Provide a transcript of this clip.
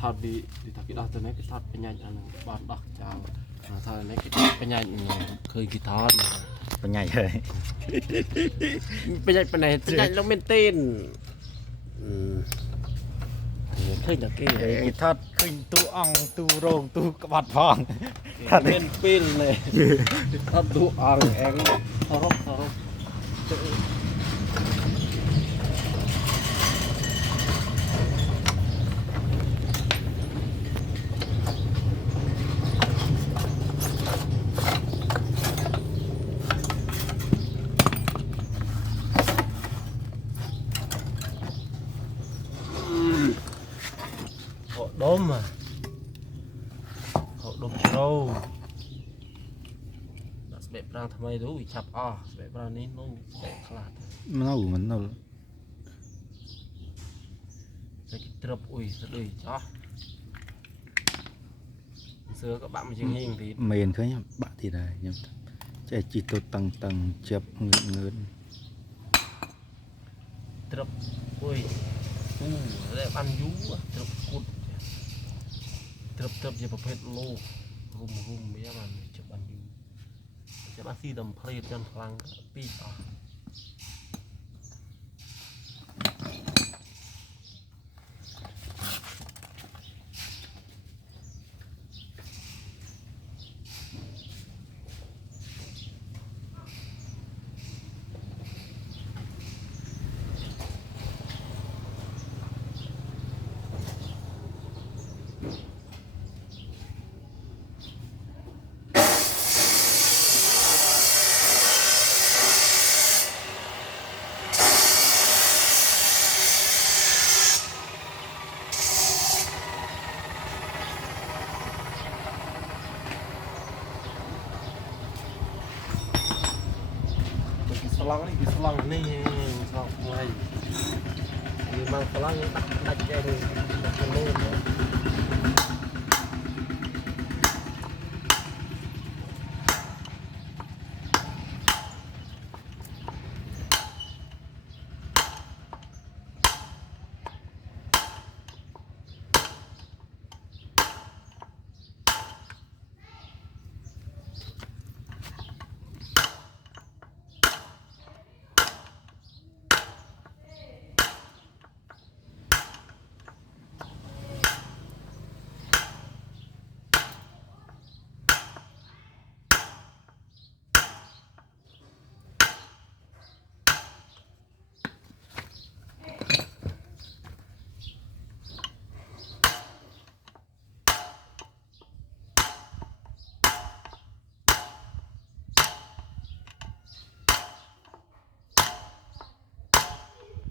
ทอดดีทอดกี่ดอกตัวนี้กี่ทอดเป็นยังอันนึงบอลดอกจาวทอดนี้เป็นยังเคยกี่ทอดเป็นไงเลย เป็นยังเป็นไหนเป็นยังต้องเป็นเต้นเคยจากกี้ ทอดขึ้นตู้อ่องตู้โรงตู้กระบาดพอง เป็นปิ้นเลยทอดดูอ่างแองทอดđốm mà họ đốm trâu bẹp ra tham ai đủ bị chập bẹp ra nên nó bẹp khát nó cái trập ui thật đi cho xưa các bạn mình hình thì mền thôi nhá bạn thì này nhá chạy chỉ tụt tầng chập ngươn trập ui để ăn vú trập cút trập vềประเภทโลรุมไม่ใช่มันจะบันยูจะมาซีดำเพลทจนพลังปีต่อสลังนี่คือสลังนี่สลังไงคือมันสลังดักแกงดักโน่น